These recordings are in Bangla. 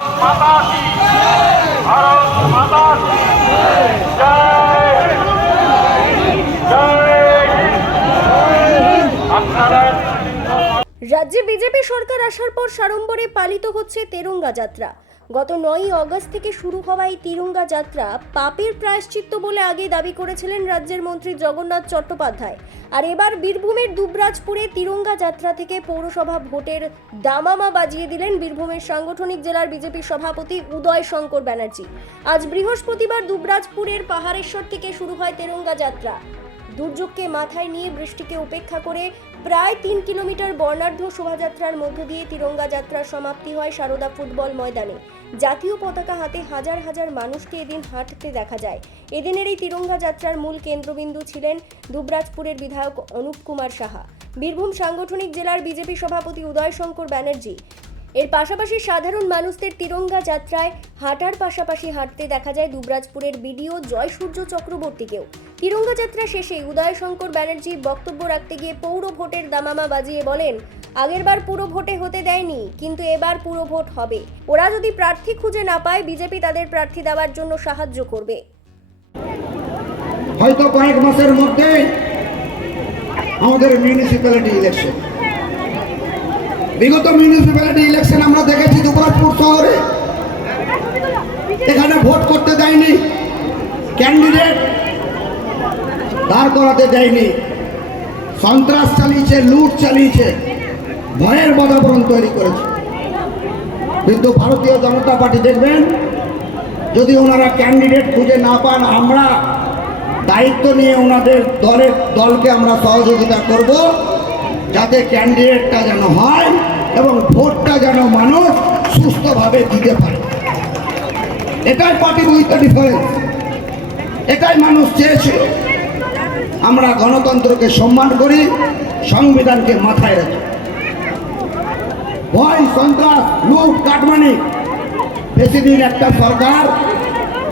মাতা কি ভারত মাতা কি জয় জয় আপনারা। রাজ্যে বিজেপি সরকার আসার পর সাড়ম্বরে পালিত হচ্ছে তেরঙ্গা যাত্রা। গত 9ই আগস্ট থেকে শুরু হওয়া এই তিরঙ্গা যাত্রা পাপের প্রায়শ্চিত্ত বলে আগে দাবি করেছিলেন রাজ্যের মন্ত্রী জগন্নাথ চট্টোপাধ্যায়। আর এবার বীরভূমের দুবরাজপুরে তিরঙ্গা যাত্রা থেকে পৌরসভা ভোটের দামামা বাজিয়ে দিলেন বীরভূমের সাংগঠনিক জেলার বিজেপি সভাপতি উদয় শঙ্কর ব্যানার্জি। আজ বৃহস্পতিবার দুবরাজপুরের পাহাড়েশ্বর থেকে শুরু হয় তেরঙ্গা যাত্রা। দুর্যোগকে মাথায় নিয়ে বৃষ্টিকে উপেক্ষা করে প্রায় 3 কিলোমিটার বর্ণাঢ্য শোভাযাত্রার মধ্য দিয়ে তিরঙ্গা যাত্রার সমাপ্তি হয় সারদা ফুটবল ময়দানে। জাতীয় পতাকা হাতে হাজার হাজার মানুষকে এদিন হাঁটতে দেখা যায়। এদিনের এই তিরঙ্গা যাত্রার মূল কেন্দ্রবিন্দু ছিলেন দুবরাজপুরের বিধায়ক অনুপ কুমার সাহা, বীরভূম সাংগঠনিক জেলার বিজেপি সভাপতি উদয় শঙ্কর ব্যানার্জি। এর পাশাপাশি সাধারণ মানুষদের তিরঙ্গা যাত্রায় হাঁটার পাশাপাশি হাঁটতে দেখা যায় দুবরাজপুরের বিডিও জয়সূর্য চক্রবর্তীকেও। তিরঙ্গা যাত্রা শেষে উদয় শঙ্কর ব্যানার্জি বক্তব্য রাখতে গিয়ে পৌর ভোটের দামামা বাজিয়ে বলেন, আগেরবার পুরো ভোটে হতে দেয়নি, কিন্তু এবার পুরো ভোট হবে। ওরা যদি প্রার্থী খুঁজে না পায়, বিজেপি তাদের প্রার্থী দেওয়ার জন্য সাহায্য করবে। হয়তো কয়েক মাসের মধ্যে আমাদের মিউনিসিপ্যালিটি ইলেকশন, বিগত মিউনিসিপ্যালিটি ইলেকশন আমরা দেখেছি দুবরাজপুর শহরে এখানে ভোট করতে দেয়নি, ক্যান্ডিডেট দাঁড় করাতে দেয়নি, সন্ত্রাস চালিয়েছে, লুট চালিয়েছে, ভয়ের বাতাবরণ তৈরি করেছে। কিন্তু ভারতীয় জনতা পার্টি দেখবেন, যদি ওনারা ক্যান্ডিডেট খুঁজে না পান, আমরা দায়িত্ব নিয়ে ওনাদের দলকে আমরা সহযোগিতা করব, যাতে ক্যান্ডিডেটটা যেন হয় এবং ভোটটা যেন মানুষ সুস্থভাবে দিতে পারে। এটাই পার্টির উইথ দ্য ডিফারেন্স, এটাই মানুষ চেয়েছিল। আমরা গণতন্ত্রকে সম্মান করি, সংবিধানকে মাথায় রাখি। ভয়, সন্ত্রাস, লুট, কাটমানি, বেশি দিন একটা সরকার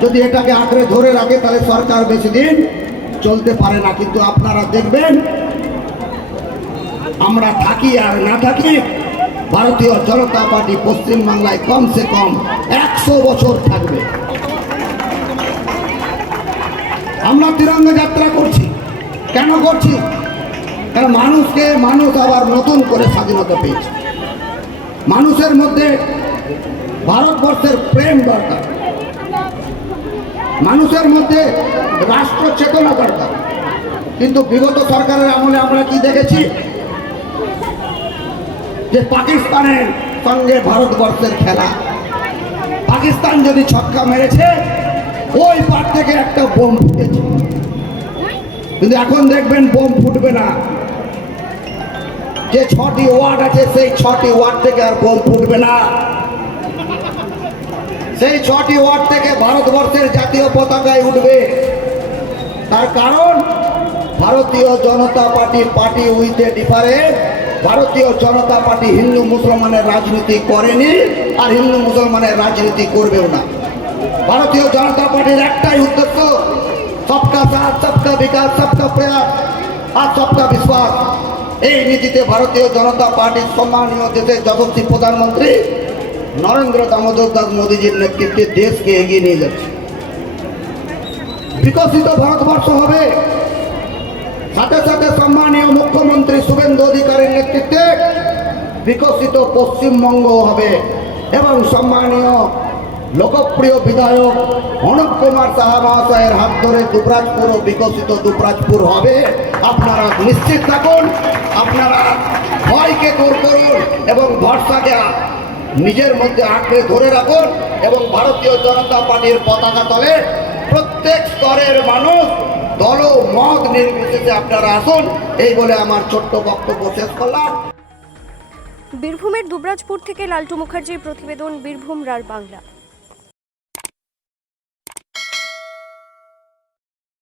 যদি এটাকে আঁকড়ে ধরে রাখে তাহলে সরকার বেশি দিন চলতে পারে না। কিন্তু আপনারা দেখবেন, আমরা থাকি আর না থাকি, ভারতীয় জনতা পার্টি পশ্চিমবাংলায় কমসে কম 100 বছর থাকবে। আমরা তিরঙ্গা যাত্রা করছি, কেন করছি? কারণ মানুষ আবার নতুন করে স্বাধীনতা পেয়েছে। মানুষের মধ্যে ভারতবর্ষের প্রেম দরকার, মানুষের মধ্যে রাষ্ট্র চেতনা দরকার। কিন্তু বিগত সরকারের আমলে আমরা কি দেখেছি? যে পাকিস্তানের সঙ্গে ভারতবর্ষের খেলা। পাকিস্তান যদি ছক্কা মেরেছে, ওই পার থেকে একটা বোম ফুটেছে। কিন্তু এখন দেখবেন বোম ফুটবে না। যে 6টি ওয়ার্ড আছে, সেই 6টি ওয়ার্ড থেকে আর বোম ফুটবে না। সেই 6টি ওয়ার্ড থেকে ভারতবর্ষের জাতীয় পতাকায় উঠবে। তার কারণ ভারতীয় জনতা পার্টি উইথ এ ডিফারেন্স। ভারতীয় জনতা পার্টি হিন্দু মুসলমানের রাজনীতি করেনি আর হিন্দু মুসলমানের রাজনীতি করবেও না। ভারতীয় জনতা পার্টির একটাই উদ্দেশ্য, সবকা সাথ, সবকা বিকাশ, সবকা প্রয়াস আর সবকা বিশ্বাস। এই নীতিতে ভারতীয় জনতা পার্টির সম্মানীয় দেশের যশস্বী প্রধানমন্ত্রী নরেন্দ্র দামোদর দাস মোদীজির নেতৃত্বে দেশকে এগিয়ে নিয়ে যাচ্ছে। বিকশিত ভারতবর্ষ হবে, সাথে সাথে সম্মানীয় মুখ্যমন্ত্রী শুভেন্দু অধিকারীর নেতৃত্বে বিকশিত পশ্চিমবঙ্গ হবে এবং সম্মানীয় লোকপ্রিয় বিধায়ক অনুপ কুমার সাহা মহাশয়ের হাত ধরে দুবরাজপুর ও বিকশিত দুবরাজপুর হবে। আপনারা নিশ্চিত থাকুন, আপনারা ভয়কে দূর করুন এবং ভরসাকে নিজের মধ্যে আঁকড়ে ধরে রাখুন এবং ভারতীয় জনতা পার্টির পতাকা তলে প্রত্যেক স্তরের মানুষ, দল ও মত নির্বিশেষে আপনারা আসুন। এই বলে আমার ছোট্ট বক্তব্য শেষ করলাম। বীরভূমের দুবরাজপুর থেকে লালটু মুখার্জির প্রতিবেদন, বীরভূম রার বাংলা।